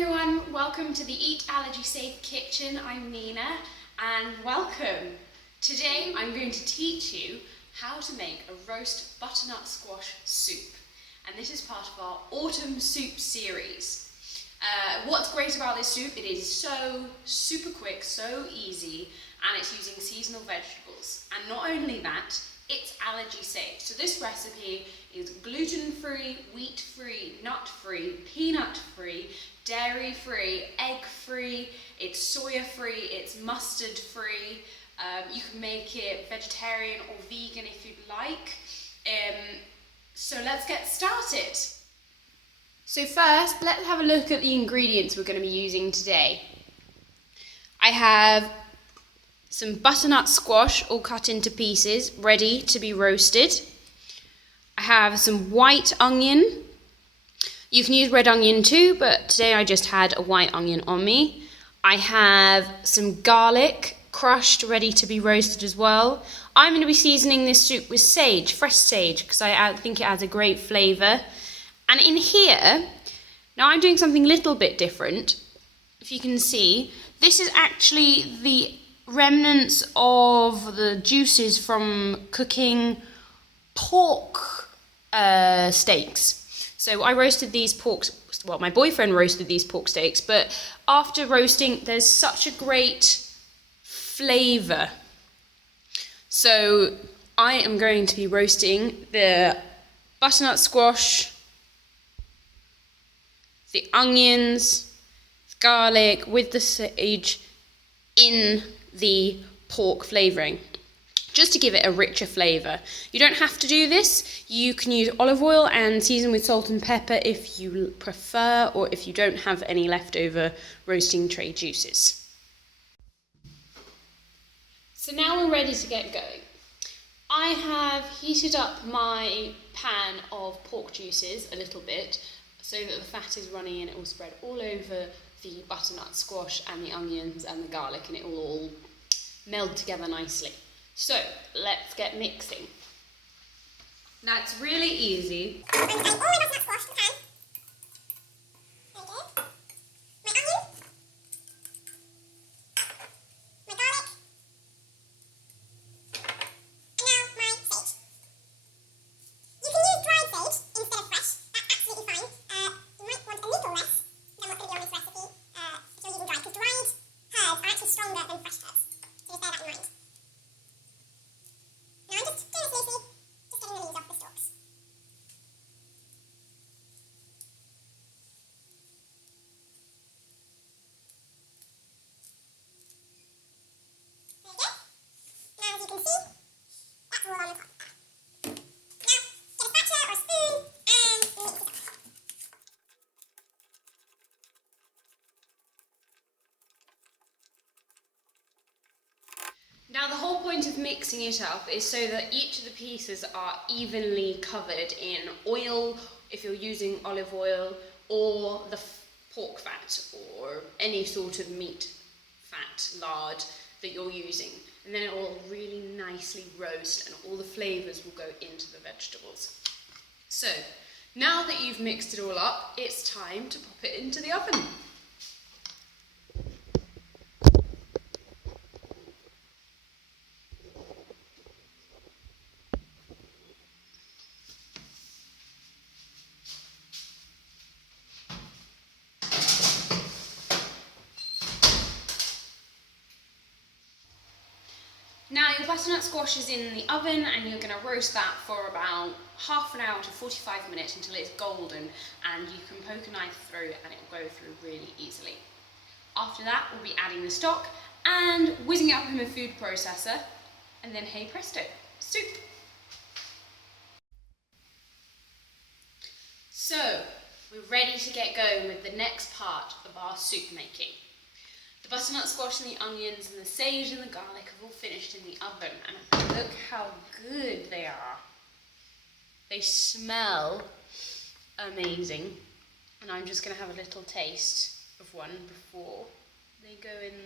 everyone, welcome to the Eat Allergy Safe Kitchen. I'm Nina and welcome. Today I'm going to teach you how to make a roast butternut squash soup, and this is part of our autumn soup series. What's great about this soup, it is so super quick, so easy, and it's using seasonal vegetables. And not only that, it's allergy safe. So this recipe is gluten-free, wheat-free, nut-free, peanut-free, dairy-free, egg-free, it's soya-free, it's mustard-free. You can make it vegetarian or vegan if you'd like. So let's get started. So first, let's have a look at the ingredients we're going to be using today. I have some butternut squash all cut into pieces, ready to be roasted. I have some white onion. You can use red onion too, but today I just had a white onion on me. I have some garlic, crushed, ready to be roasted as well. I'm going to be seasoning this soup with sage, fresh sage, because I think it adds a great flavour. And in here, now I'm doing something a little bit different. If you can see, this is actually the remnants of the juices from cooking pork steaks. So I roasted these my boyfriend roasted these pork steaks, but after roasting, there's such a great flavour. So I am going to be roasting the butternut squash, the onions, garlic with the sage in the pork flavouring, just to give it a richer flavour. You don't have to do this. You can use olive oil and season with salt and pepper if you prefer, or if you don't have any leftover roasting tray juices. So now we're ready to get going. I have heated up my pan of pork juices a little bit so that the fat is runny and it will spread all over the butternut squash and the onions and the garlic, and it will all meld together nicely. So let's get mixing. Now it's really easy. All my butternut squash to the pan. There we go. My onion. My garlic. And now my sage. You can use dried sage instead of fresh. That's absolutely fine. You might want a little less than what's going to be on this recipe if you're using dried, because dried herbs are actually stronger than fresh herbs. So just bear that in mind. Now I'm just doing this loosely, just getting the leaves off the stalks. There we go. Now as you can see, that's all on the top. Now, get a spatula or a spoon and mix it up. Now the whole point of mixing it up is so that each of the pieces are evenly covered in oil, if you're using olive oil, or the pork fat, or any sort of meat fat, lard that you're using. And then it will really nicely roast and all the flavours will go into the vegetables. So, now that you've mixed it all up, it's time to pop it into the oven. Now your butternut squash is in the oven and you're going to roast that for about half an hour to 45 minutes until it's golden, and you can poke a knife through and it will go through really easily. After that we'll be adding the stock and whizzing it up in a food processor, and then hey presto, soup! So we're ready to get going with the next part of our soup making. The butternut squash and the onions and the sage and the garlic have all finished in the oven, and look how good they are. They smell amazing, and I'm just going to have a little taste of one before they go in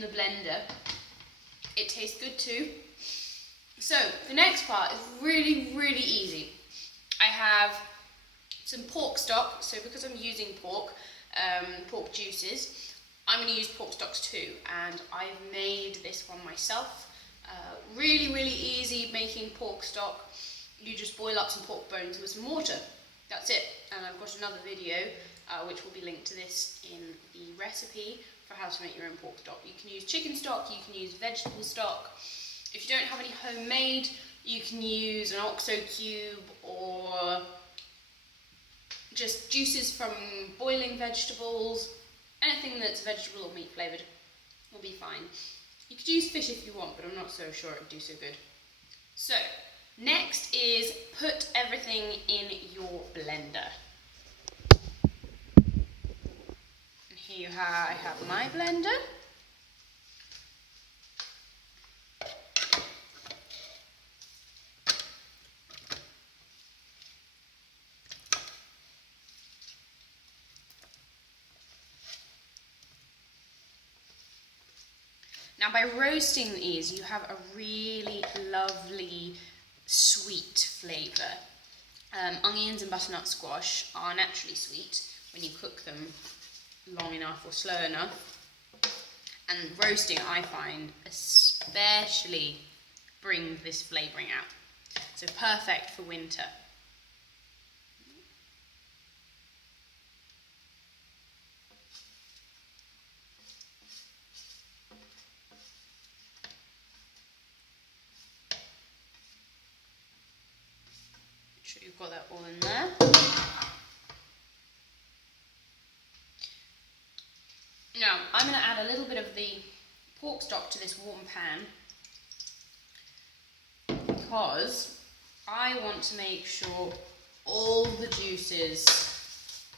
the blender. It tastes good too. So the next part is really, really easy. I have some pork stock. So because I'm using pork juices, I'm going to use pork stocks too, and I've made this one myself. Really, really easy making pork stock. You just boil up some pork bones with some water. That's it. And I've got another video which will be linked to this in the recipe for how to make your own pork stock. You can use chicken stock, you can use vegetable stock. If you don't have any homemade, you can use an OXO cube or just juices from boiling vegetables. Anything that's vegetable or meat flavoured will be fine. You could use fish if you want, but I'm not so sure it would do so good. So, next is put everything in your blender. And here I have my blender. Now by roasting these, you have a really lovely sweet flavour. Onions and butternut squash are naturally sweet when you cook them long enough or slow enough. And roasting, I find, especially brings this flavouring out. So perfect for winter. Sure you've got that all in there. Now, I'm going to add a little bit of the pork stock to this warm pan because I want to make sure all the juices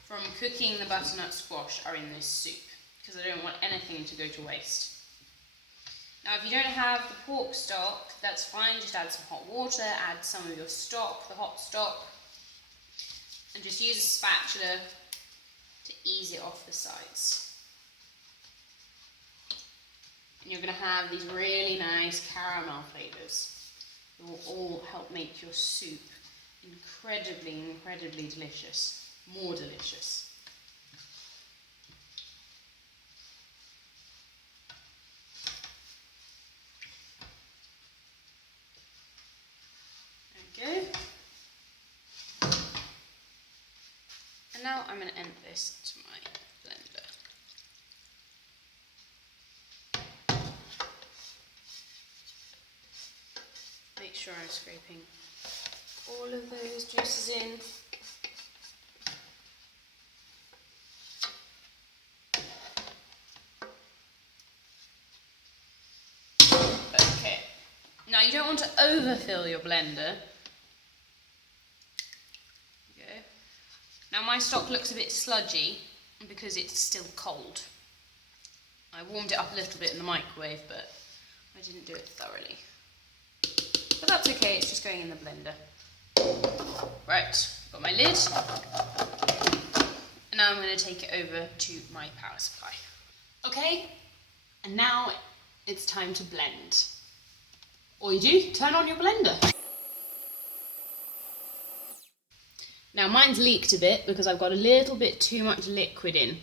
from cooking the butternut squash are in this soup because I don't want anything to go to waste. Now, if you don't have the pork stock, that's fine. Just add some hot water, add some of your stock, the hot stock, and just use a spatula to ease it off the sides. And you're going to have these really nice caramel flavours that will all help make your soup incredibly, incredibly delicious, more delicious. Go. And now I'm going to enter this to my blender. Make sure I'm scraping all of those juices in. Okay. Now you don't want to overfill your blender. Now my stock looks a bit sludgy because it's still cold. I warmed it up a little bit in the microwave, but I didn't do it thoroughly. But that's okay, it's just going in the blender. Right, got my lid. And now I'm going to take it over to my power supply. Okay, and now it's time to blend. All you do, turn on your blender. Now mine's leaked a bit because I've got a little bit too much liquid in,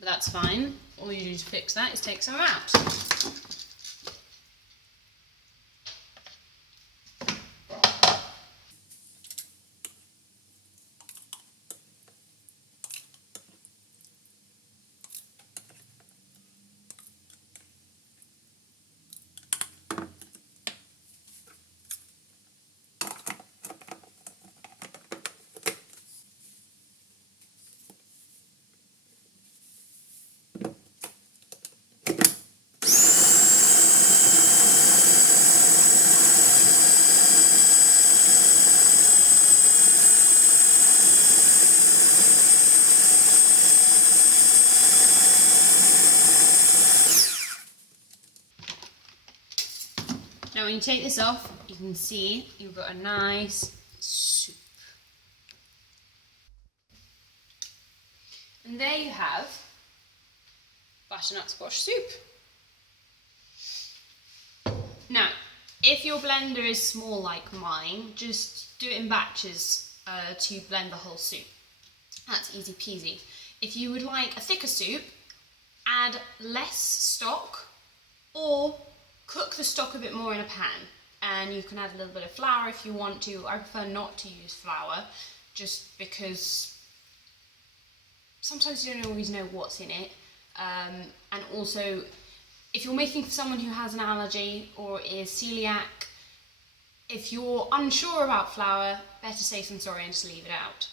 but that's fine. All you do to fix that is take some out. Now when you take this off, you can see you've got a nice soup. And there you have butternut squash soup. Now, if your blender is small like mine, just do it in batches to blend the whole soup. That's easy peasy. If you would like a thicker soup, add less stock or cook the stock a bit more in a pan. And you can add a little bit of flour if you want to. I prefer not to use flour just because sometimes you don't always know what's in it. And also, if you're making for someone who has an allergy or is celiac, if you're unsure about flour, better safe than sorry and just leave it out.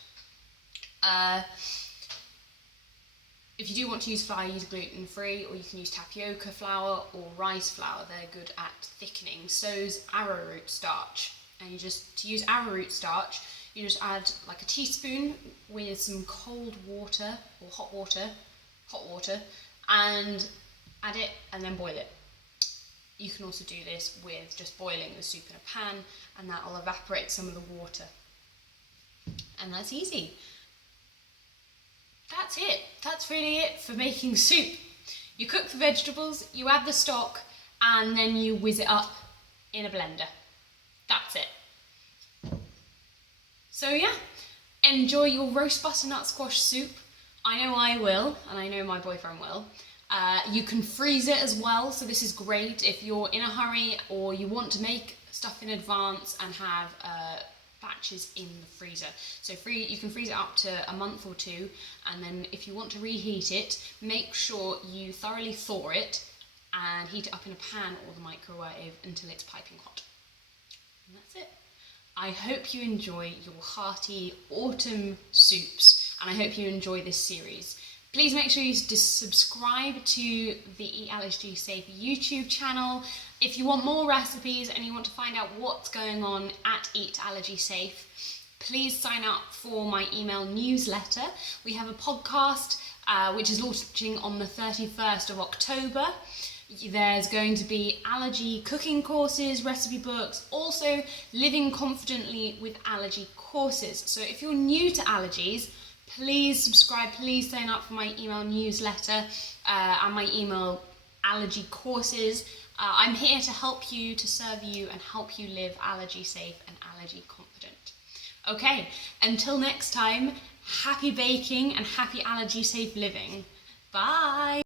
If you do want to use flour, use gluten-free, or you can use tapioca flour or rice flour. They're good at thickening. So's arrowroot starch. And to use arrowroot starch, you just add like a teaspoon with some cold water or hot water, and add it and then boil it. You can also do this with just boiling the soup in a pan, and that will evaporate some of the water. And that's easy. That's it. That's really it for making soup. You cook the vegetables, you add the stock, and then you whiz it up in a blender. That's it. So yeah, enjoy your roast butternut squash soup. I know I will, and I know my boyfriend will. You can freeze it as well, so this is great if you're in a hurry or you want to make stuff in advance and have batches in the freezer. So you can freeze it up to a month or two, and then if you want to reheat it, make sure you thoroughly thaw it and heat it up in a pan or the microwave until it's piping hot. And that's it. I hope you enjoy your hearty autumn soups, and I hope you enjoy this series. Please make sure you subscribe to the Eat Allergy Safe YouTube channel. If you want more recipes and you want to find out what's going on at Eat Allergy Safe, please sign up for my email newsletter. We have a podcast which is launching on the 31st of October. There's going to be allergy cooking courses, recipe books, also living confidently with allergy courses. So if you're new to allergies, please subscribe, please sign up for my email newsletter and my email allergy courses. I'm here to help you, to serve you, and help you live allergy safe and allergy confident. Okay, until next time, happy baking and happy allergy safe living. Bye!